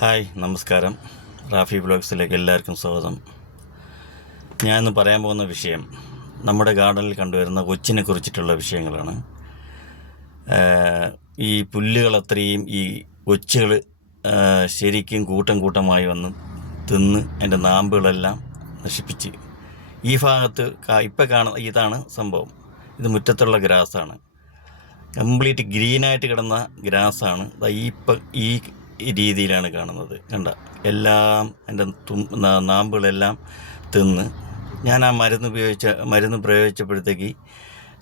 Hi നമസ്കാരം. റാഫി ബ്ലോഗ്സിലേക്ക് എല്ലാവർക്കും സ്വാഗതം. ഞാൻ ഇന്ന് പറയാൻ പോകുന്ന വിഷയം നമ്മുടെ ഗാർഡനിൽ കണ്ടുവരുന്ന കൊച്ചിനെ കുറിച്ചിട്ടുള്ള വിഷയങ്ങളാണ്. ഈ പുല്ലുകൾ അത്രയും ഈ കൊച്ചുകൾ ശരിക്കും കൂട്ടം കൂട്ടമായി വന്ന് തിന്ന് അതിന്റെ നാമ്പുകളെല്ലാം നശിപ്പിച്ച് ഈ ഭാഗത്ത് ഇപ്പോൾ ഇപ്പം കാണുന്ന ഇതാണ് സംഭവം. ഇത് മുറ്റത്തുള്ള ഗ്രാസാണ്. കംപ്ലീറ്റ് ഗ്രീനായിട്ട് കിടന്ന ഗ്രാസാണ്. ഈ ഇപ്പം ഈ രീതിയിലാണ് കാണുന്നത്. കണ്ട എല്ലാം എന്റെ നാമ്പുകളെല്ലാം തിന്ന് ഞാൻ ആ മരുന്ന് ഉപയോഗിച്ച മരുന്ന് പ്രയോഗിച്ചപ്പോഴത്തേക്ക്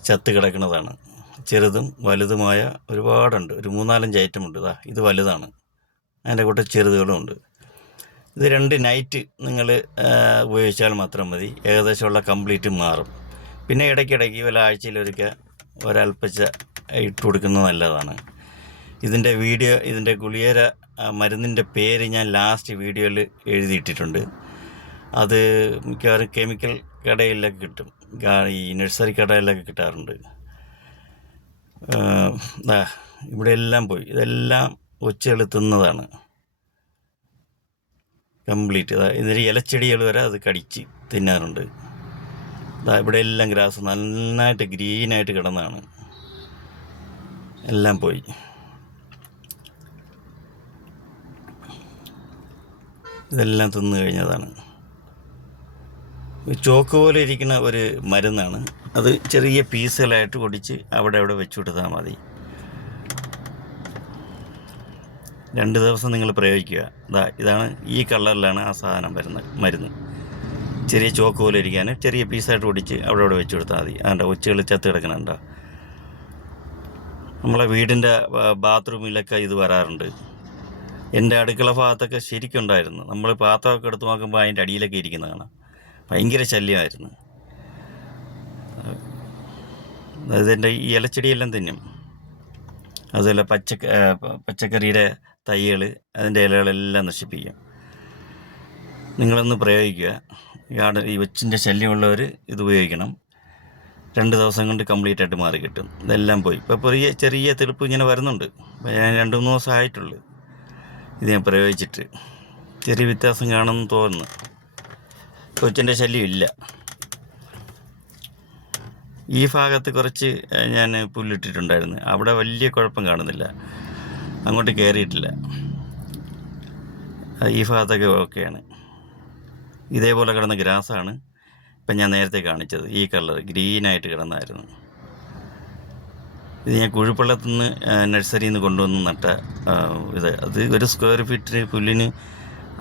ചത്ത് കിടക്കുന്നതാണ്. ചെറുതും വലുതുമായ ഒരുപാടുണ്ട്. ഒരു മൂന്നാലഞ്ച് ഐറ്റം ഉണ്ട് ഇതാ ഇത് വലുതാണ്. അതിന്റെ കൂട്ടം ചെറുതുകളും ഉണ്ട്. ഇത് രണ്ട് നൈറ്റ് നിങ്ങൾ ഉപയോഗിച്ചാൽ മാത്രം മതി. ഏകദേശമുള്ള കംപ്ലീറ്റ് മാറും. പിന്നെ ഇടയ്ക്കിടയ്ക്ക് വല്ല ആഴ്ചയിലൊരിക്കൽ ഒരൽപ്പച്ച ഇട്ട് കൊടുക്കുന്നത് നല്ലതാണ്. ഇതിന്റെ വീഡിയോ ഇതിന്റെ ഗുളിയേര മരുന്നിന്റെ പേര് ഞാൻ ലാസ്റ്റ് വീഡിയോയിൽ എഴുതിയിട്ടിട്ടുണ്ട്. അത് മിക്കവാറും കെമിക്കൽ കടയിലൊക്കെ കിട്ടും. ഈ നഴ്സറി കടയിലൊക്കെ കിട്ടാറുണ്ട്. ആ, ഇവിടെ എല്ലാം പോയി. ഇതെല്ലാം ഒച്ചകൾ തിന്നതാണ്. കംപ്ലീറ്റ്. ഇതിന്റെ ഇലച്ചെടികൾ വരെ അത് കടിച്ച് തിന്നാറുണ്ട്. ഇവിടെ എല്ലാം ഗ്രാസ് നന്നായിട്ട് ഗ്രീനായിട്ട് കിടന്നതാണ്. എല്ലാം പോയി. ഇതെല്ലാം തിന്നു കഴിഞ്ഞതാണ്. ചോക്ക് പോലെ ഇരിക്കുന്ന ഒരു മരുന്നാണ്. അത് ചെറിയ പീസുകളായിട്ട് പൊടിച്ച് അവിടെ അവിടെ വെച്ചു കൊടുത്താൽ മതി. രണ്ട് ദിവസം നിങ്ങൾ പ്രയോഗിക്കുക. ഇതാ ഇതാണ് ഈ കളറിലാണ് ആ സാധനം വരുന്നത് മരുന്ന്. ചെറിയ ചോക്ക് പോലെ ഇരിക്കാൻ ചെറിയ പീസായിട്ട് പൊടിച്ച് അവിടെ അവിടെ വെച്ച് കൊടുത്താൽ മതി അതിന്റെ ഒച്ചകൾ ചത്ത് കിടക്കണുണ്ടോ നമ്മളെ വീടിന്റെ ബാത്റൂമിലൊക്കെ ഇത് വരാറുണ്ട്. എന്റെ അടുക്കള ഭാഗത്തൊക്കെ ശരിക്കും ഉണ്ടായിരുന്നു നമ്മൾ പാത്രമൊക്കെ എടുത്ത് നോക്കുമ്പോൾ അതിന്റെ അടിയിലൊക്കെ ഇരിക്കുന്ന കാണാം. ഭയങ്കര ശല്യമായിരുന്നു. അതിന്റെ ഈ ഇലച്ചെടിയെല്ലാം തിന്നും. അതുപോലെ പച്ച പച്ചക്കറിയുടെ തൈകൾ അതിന്റെ ഇലകളെല്ലാം നശിപ്പിക്കും. നിങ്ങളൊന്ന് പ്രയോഗിക്കുക. ഗാർഡൻ ഈ വെച്ചിന്റെ ശല്യമുള്ളവർ ഇത് ഉപയോഗിക്കണം. രണ്ട് ദിവസം കൊണ്ട് കംപ്ലീറ്റ് ആയിട്ട് മാറി കിട്ടും. ഇതെല്ലാം പോയി. ഇപ്പോൾ ചെറിയ ചെറിയ തെളിപ്പ് ഇങ്ങനെ വരുന്നുണ്ട്. ഞാൻ രണ്ട് മൂന്ന് ദിവസം ആയിട്ടുള്ളൂ. ഇത് ഞാൻ പ്രയോഗിച്ചിട്ട്. ചെറിയ വ്യത്യാസം കാണുമെന്ന് തോന്നുന്നു. കൊച്ചിന്റെ ശല്യം ഇല്ല. ഈ ഭാഗത്ത് കുറച്ച് ഞാൻ പുല്ലിട്ടിട്ടുണ്ടായിരുന്നു. അവിടെ വലിയ കുഴപ്പം കാണുന്നില്ല. അങ്ങോട്ട് കയറിയിട്ടില്ല ഈ ഭാഗത്തൊക്കെ ഓക്കെയാണ്. ഇതേപോലെ കിടന്ന ഗ്രാസാണ് ഇപ്പം ഞാൻ നേരത്തെ കാണിച്ചത്. ഈ കളർ ഗ്രീനായിട്ട് കിടന്നായിരുന്നു. ഇത് ഞാൻ കുഴിപ്പള്ളത്തു നിന്ന് നഴ്സറിയിൽ നിന്ന് കൊണ്ടുവന്ന് നട്ട ഇത്. അത് ഒരു സ്ക്വയർ ഫീറ്റിന് പുല്ലിന്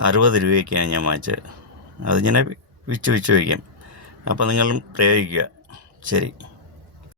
അറുപത് രൂപയൊക്കെയാണ് ഞാൻ വാങ്ങിച്ചത്. അതിങ്ങനെ വിച്ച് വിച്ച് വയ്ക്കാം. അപ്പോൾ നിങ്ങളും പ്രയോഗിക്കുക. ശരി.